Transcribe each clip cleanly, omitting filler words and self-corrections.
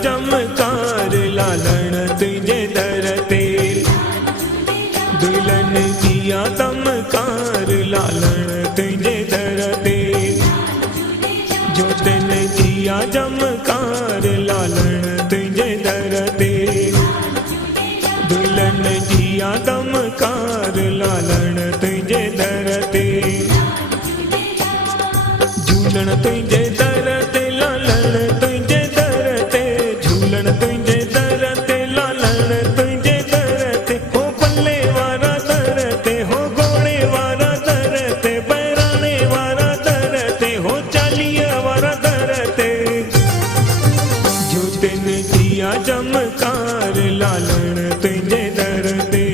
चमकार लालण तुझे दर ते दुल्हन किया चमकार लालण तुझे दर ते जोतन किया चमकार लालण तुझे दर ते दुल्हन किया चमकार लालण तुझे दर ते झूलण तुझे दर ते लालण तुझे दर ते झूलण तुझे दर ते लालण तुझे दर ते हो पल्ले वारा दर ते हो घोड़े वारा दर ते बैराणे वारा दर ते हो चालिया वारा दर ते जो तिन किया चमकार लालण तुझे दर ते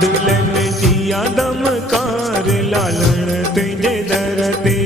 दुल्हन किया दमकार लालण तुझे दर ते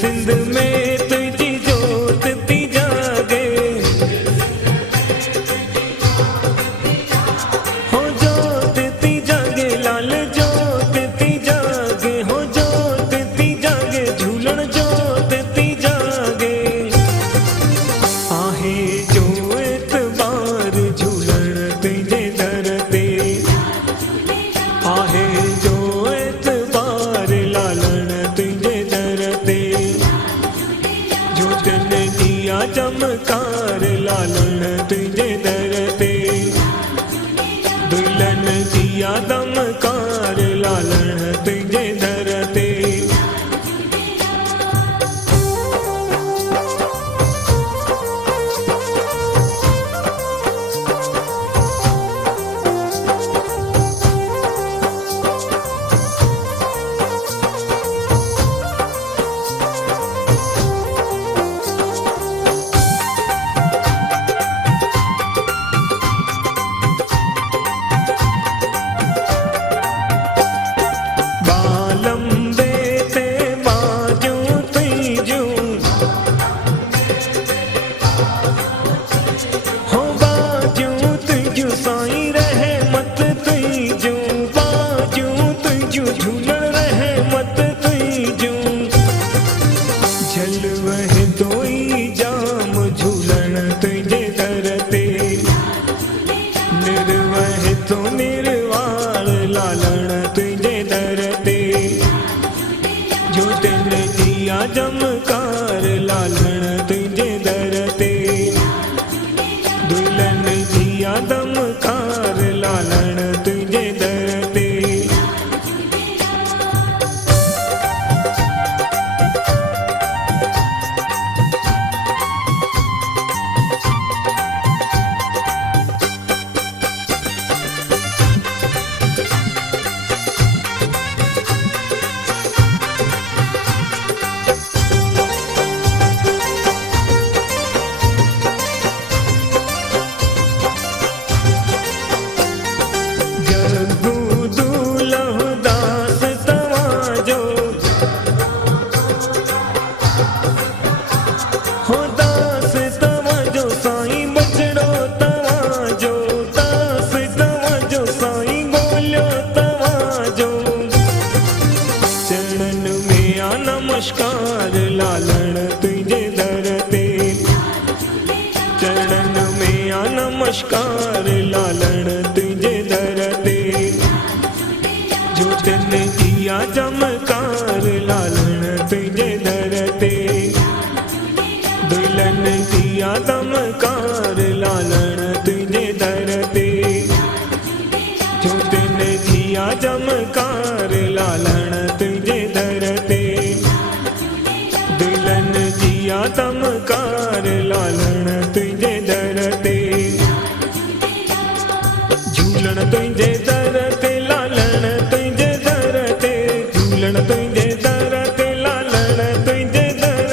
सिंध में तुझी जोत ती जागे हो जोत ती जागे लाल जोत ती जागे हो जोत ती जागे झूलण जोत ती जागे आहे जो एतबार झूलण तुझे दर ते आहे जो एतबार लालण तुझे दर ते जोतन किया चमकार लालण तुझे दर ते दुल्हन किया दमकार लालण तुझे दर ते निर्वाण लालण तुझे दर ते जो तिन किया चमकार लालण तुझे दर ते दुल्हन किया दमकार लालण तुझे दर ते नमस्कार लालण तुझे दर ते चरण में आ नमस्कार लालण तुझे दर ते जो तिन किया चमकार लालण तुझे दर ते दुल्हन किया दमकार लालण तुझे दर ते जो तिन किया चमकार लालण तुझे दर ते दुल्हन किया चमकार लालण तुझे दर ते झूलण तुझे दर ते लालण तुझे दर ते झूलण तुझे दर ते लालण तुझे दर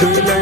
दुल्हन